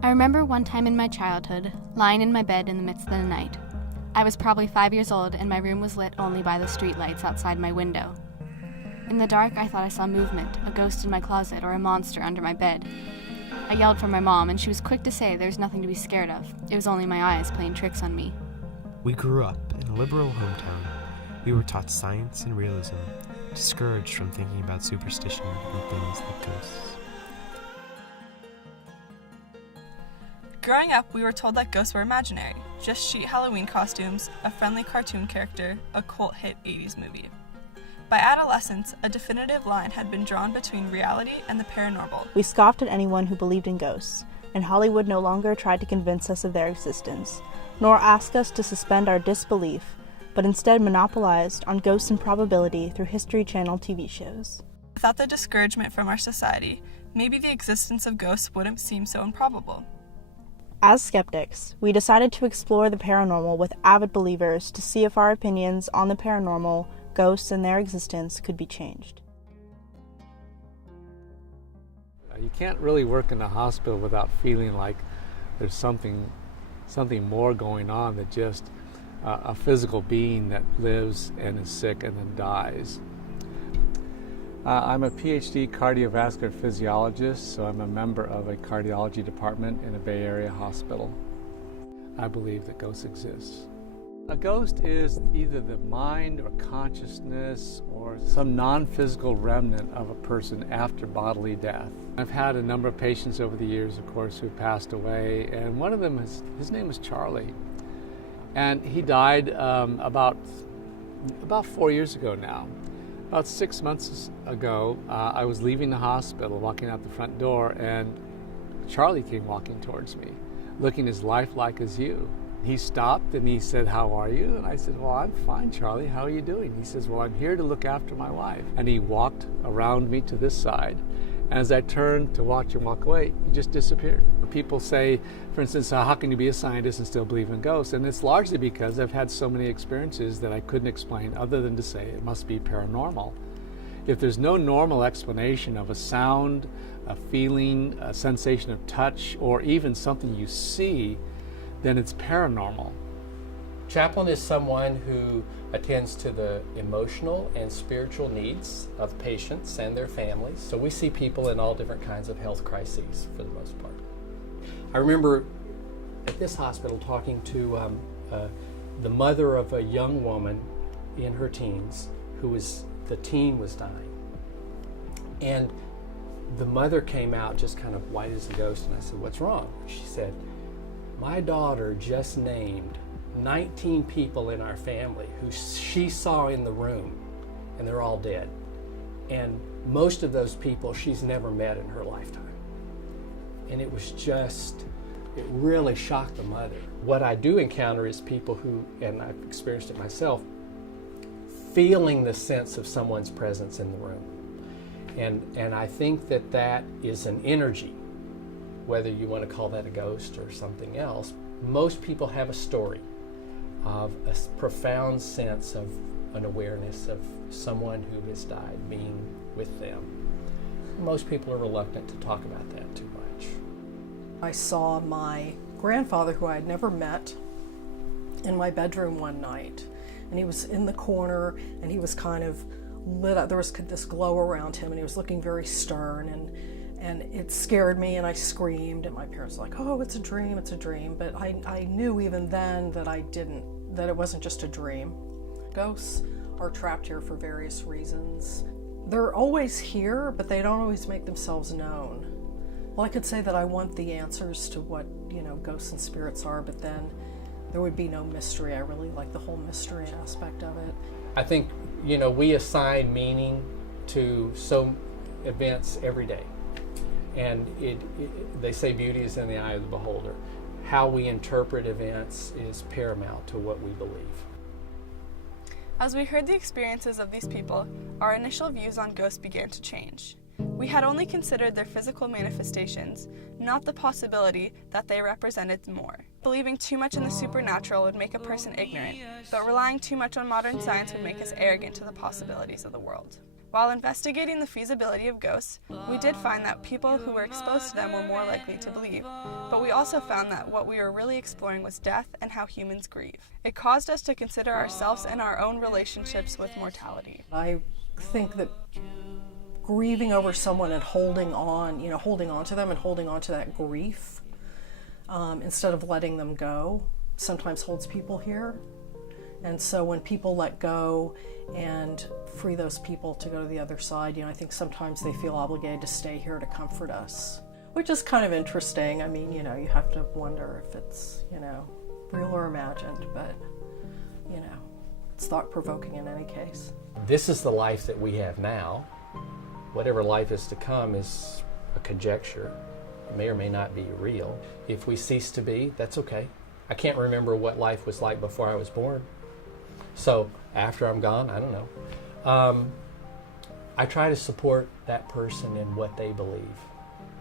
I remember one time in my childhood, lying in my bed in the midst of the night. I was probably 5 years old and my room was lit only by the streetlights outside my window. In the dark, I thought I saw movement, a ghost in my closet, or a monster under my bed. I yelled for my mom, and she was quick to say there's nothing to be scared of. It was only my eyes playing tricks on me. We grew up in a liberal hometown. We were taught science and realism, discouraged from thinking about superstition and things like ghosts. Growing up, we were told that ghosts were imaginary, just chic Halloween costumes, a friendly cartoon character, a cult hit 80s movie. By adolescence, a definitive line had been drawn between reality and the paranormal. We scoffed at anyone who believed in ghosts, and Hollywood no longer tried to convince us of their existence, nor ask us to suspend our disbelief, but instead monopolized on ghosts and probability through History Channel TV shows. Without the discouragement from our society, maybe the existence of ghosts wouldn't seem so improbable. As skeptics, we decided to explore the paranormal with avid believers to see if our opinions on the paranormal, ghosts, and their existence could be changed. You can't really work in a hospital without feeling like there's something more going on than just a physical being that lives and is sick and then dies. I'm a PhD cardiovascular physiologist, so I'm a member of a cardiology department in a Bay Area hospital. I believe that ghosts exist. A ghost is either the mind or consciousness or some non-physical remnant of a person after bodily death. I've had a number of patients over the years, of course, who passed away, and one of them, his name was Charlie. And he died about 4 years ago now. About 6 months ago, I was leaving the hospital, walking out the front door, and Charlie came walking towards me, looking as lifelike as you. He stopped and he said, "How are you?" And I said, "Well, I'm fine, Charlie. How are you doing?" He says, "Well, I'm here to look after my wife." And he walked around me to this side. And as I turned to watch him walk away, he just disappeared. People say, for instance, how can you be a scientist and still believe in ghosts? And it's largely because I've had so many experiences that I couldn't explain other than to say it must be paranormal. If there's no normal explanation of a sound, a feeling, a sensation of touch, or even something you see, then it's paranormal. Chaplain is someone who attends to the emotional and spiritual needs of patients and their families. So we see people in all different kinds of health crises for the most part. I remember at this hospital talking to the mother of a young woman in her teens the teen was dying. And the mother came out just kind of white as a ghost, and I said, "What's wrong?" She said, "My daughter just named 19 people in our family who she saw in the room, and they're all dead. And most of those people she's never met in her lifetime." And it really shocked the mother. What I do encounter is people who, and I've experienced it myself, feeling the sense of someone's presence in the room. And I think that is an energy, whether you want to call that a ghost or something else. Most people have a story of a profound sense of an awareness of someone who has died being with them. Most people are reluctant to talk about that too much. I saw my grandfather, who I had never met, in my bedroom one night. And he was in the corner, and he was kind of lit up. There was this glow around him, and he was looking very stern, and it scared me, and I screamed, and my parents were like, "Oh, it's a dream, it's a dream." But I knew even then that that it wasn't just a dream. Ghosts are trapped here for various reasons. They're always here, but they don't always make themselves known. Well, I could say that I want the answers to what, ghosts and spirits are, but then there would be no mystery. I really like the whole mystery aspect of it. I think, we assign meaning to some events every day. And they say beauty is in the eye of the beholder. How we interpret events is paramount to what we believe. As we heard the experiences of these people, our initial views on ghosts began to change. We had only considered their physical manifestations, not the possibility that they represented more. Believing too much in the supernatural would make a person ignorant, but relying too much on modern science would make us arrogant to the possibilities of the world. While investigating the feasibility of ghosts, we did find that people who were exposed to them were more likely to believe, but we also found that what we were really exploring was death and how humans grieve. It caused us to consider ourselves and our own relationships with mortality. I think that grieving over someone and holding on to them and holding on to that grief, instead of letting them go, sometimes holds people here. And so when people let go and free those people to go to the other side, I think sometimes they feel obligated to stay here to comfort us, which is kind of interesting. I mean, you have to wonder if it's, real or imagined, but, it's thought-provoking in any case. This is the life that we have now. Whatever life is to come is a conjecture. It may or may not be real. If we cease to be, that's okay. I can't remember what life was like before I was born. So after I'm gone, I don't know. I try to support that person in what they believe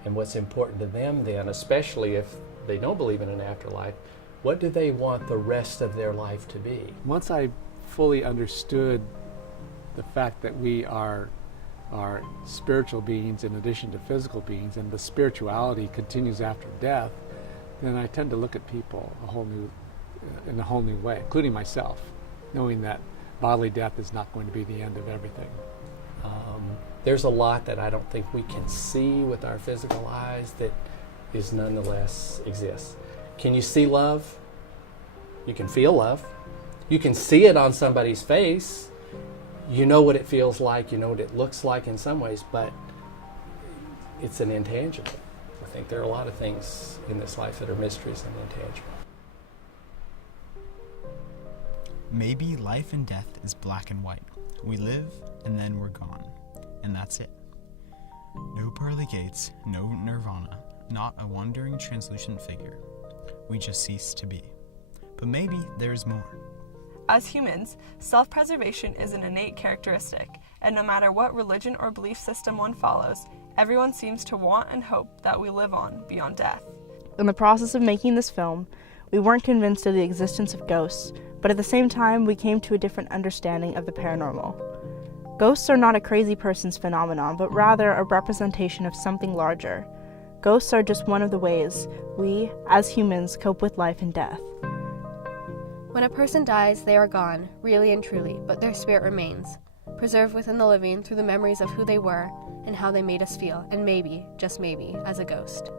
and what's important to them then, especially if they don't believe in an afterlife. What do they want the rest of their life to be? Once I fully understood the fact that we are spiritual beings in addition to physical beings, and the spirituality continues after death, then I tend to look at people in a whole new way, including myself, knowing that bodily death is not going to be the end of everything. There's a lot that I don't think we can see with our physical eyes that is nonetheless exists. Can you see love? You can feel love. You can see it on somebody's face. You know what it feels like, you know what it looks like in some ways, but it's an intangible. I think there are a lot of things in this life that are mysteries and intangible. Maybe life and death is black and white. We live and then we're gone. And that's it. No pearly gates, no nirvana, not a wandering translucent figure. We just cease to be. But maybe there's more. As humans, self-preservation is an innate characteristic, and no matter what religion or belief system one follows, everyone seems to want and hope that we live on beyond death. In the process of making this film, we weren't convinced of the existence of ghosts, but at the same time, we came to a different understanding of the paranormal. Ghosts are not a crazy person's phenomenon, but rather a representation of something larger. Ghosts are just one of the ways we, as humans, cope with life and death. When a person dies, they are gone, really and truly, but their spirit remains, preserved within the living through the memories of who they were and how they made us feel, and maybe, just maybe, as a ghost.